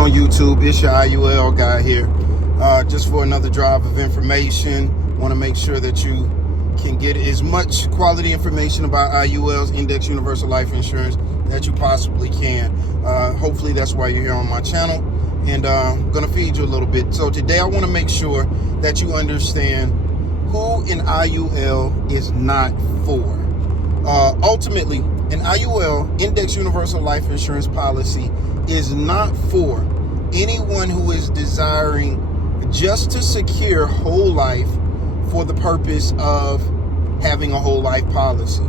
on YouTube? It's your IUL guy here, just for another drive of information. Want to make sure that you can get as much quality information about IUL's Index Universal Life Insurance that you possibly can. Hopefully that's why you're here on my channel, and I'm going to feed you a little bit. So today I want to make sure that you understand who an IUL is not for. Ultimately, an IUL, Index Universal Life Insurance policy, is not for anyone who is desiring just to secure whole life for the purpose of having a whole life policy.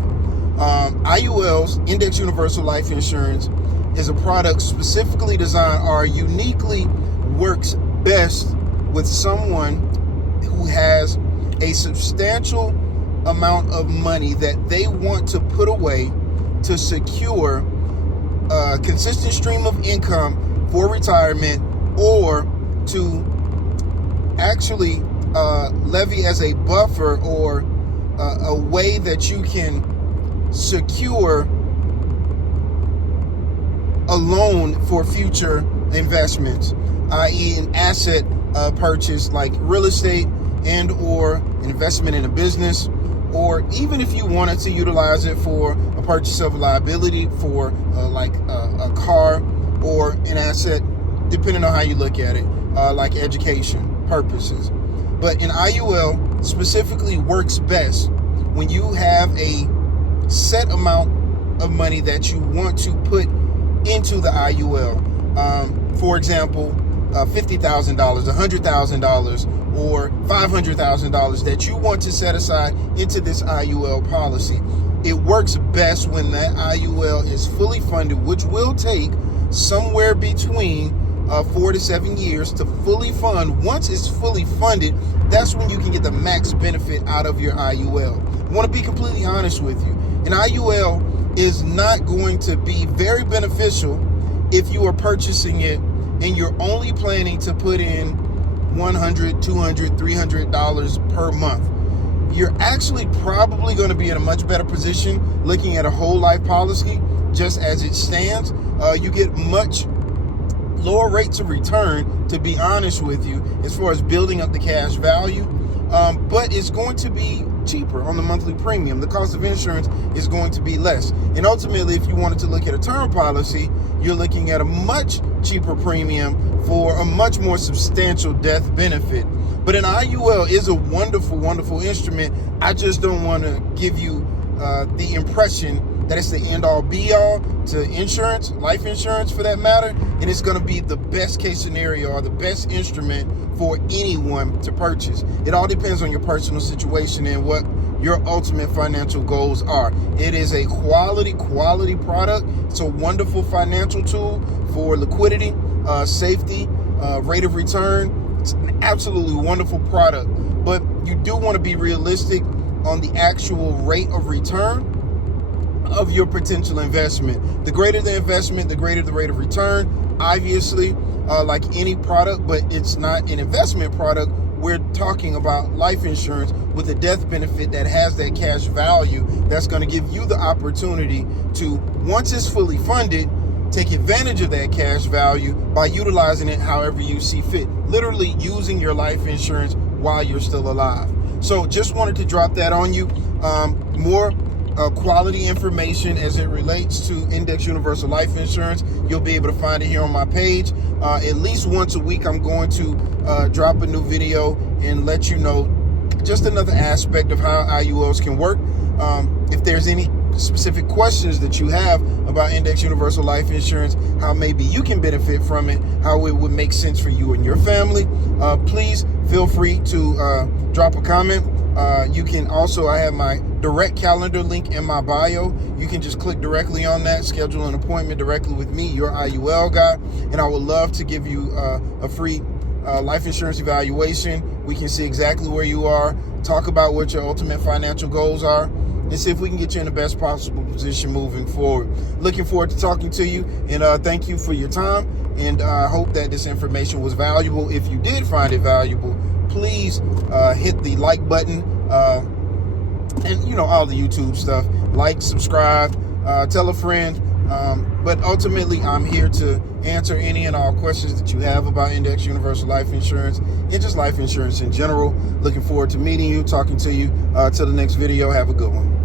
IUL's Index Universal Life Insurance is a product specifically designed or uniquely works best with someone who has a substantial amount of money that they want to put away to secure a consistent stream of income for retirement, or to actually levy as a buffer or a way that you can secure a loan for future investments, i.e. an asset purchase like real estate and or investment in a business, or even if you wanted to utilize it for a purchase of liability for like a car or an asset, depending on how you look at it, like education purposes. But an IUL specifically works best when you have a set amount of money that you want to put into the IUL. For example, $50,000, $100,000, or $500,000 that you want to set aside into this IUL policy. It works best when that IUL is fully funded, which will take somewhere between 4 to 7 years to fully fund. Once it's fully funded, that's when you can get the max benefit out of your IUL. I want to be completely honest with you. An IUL is not going to be very beneficial if you are purchasing it and you're only planning to put in $100, $200, $300 per month. You're actually probably going to be in a much better position looking at a whole life policy. Just as it stands, you get much lower rates of return, to be honest with you, as far as building up the cash value, but it's going to be cheaper on the monthly premium. The cost of insurance is going to be less. And ultimately, if you wanted to look at a term policy, you're looking at a much cheaper premium for a much more substantial death benefit. But an IUL is a wonderful, wonderful instrument. I just don't want to give you the impression that it's the end-all be-all to insurance, life insurance for that matter, and it's going to be the best case scenario or the best instrument for anyone to purchase. It all depends on your personal situation and what your ultimate financial goals are. It is a quality product. It's a wonderful financial tool for liquidity, safety, rate of return. It's an absolutely wonderful product, but you do want to be realistic on the actual rate of return of your potential investment. The greater the investment, the greater the rate of return. Obviously, like any product, but it's not an investment product. We're talking about life insurance with a death benefit that has that cash value that's going to give you the opportunity to, once it's fully funded, take advantage of that cash value by utilizing it however you see fit. Literally using your life insurance while you're still alive. So just wanted to drop that on you. More quality information as it relates to Index Universal Life Insurance, you'll be able to find it here on my page. At least once a week, I'm going to drop a new video and let you know just another aspect of how IULs can work. If there's any specific questions that you have about Index Universal Life Insurance, how maybe you can benefit from it, how it would make sense for you and your family, please feel free to drop a comment. You can also, I have my direct calendar link in my bio. You can just click directly on that, schedule an appointment directly with me, your IUL guy, and I would love to give you a free life insurance evaluation. We can see exactly where you are, talk about what your ultimate financial goals are, and see if we can get you in the best possible position moving forward. Looking forward to talking to you, and thank you for your time, and I hope that this information was valuable. If you did find it valuable, please hit the like button, and all the YouTube stuff. Like, subscribe, tell a friend, But ultimately, I'm here to answer any and all questions that you have about Index Universal Life Insurance and just life insurance in general. Looking forward to meeting you, talking to you. Till the next video. Have a good one.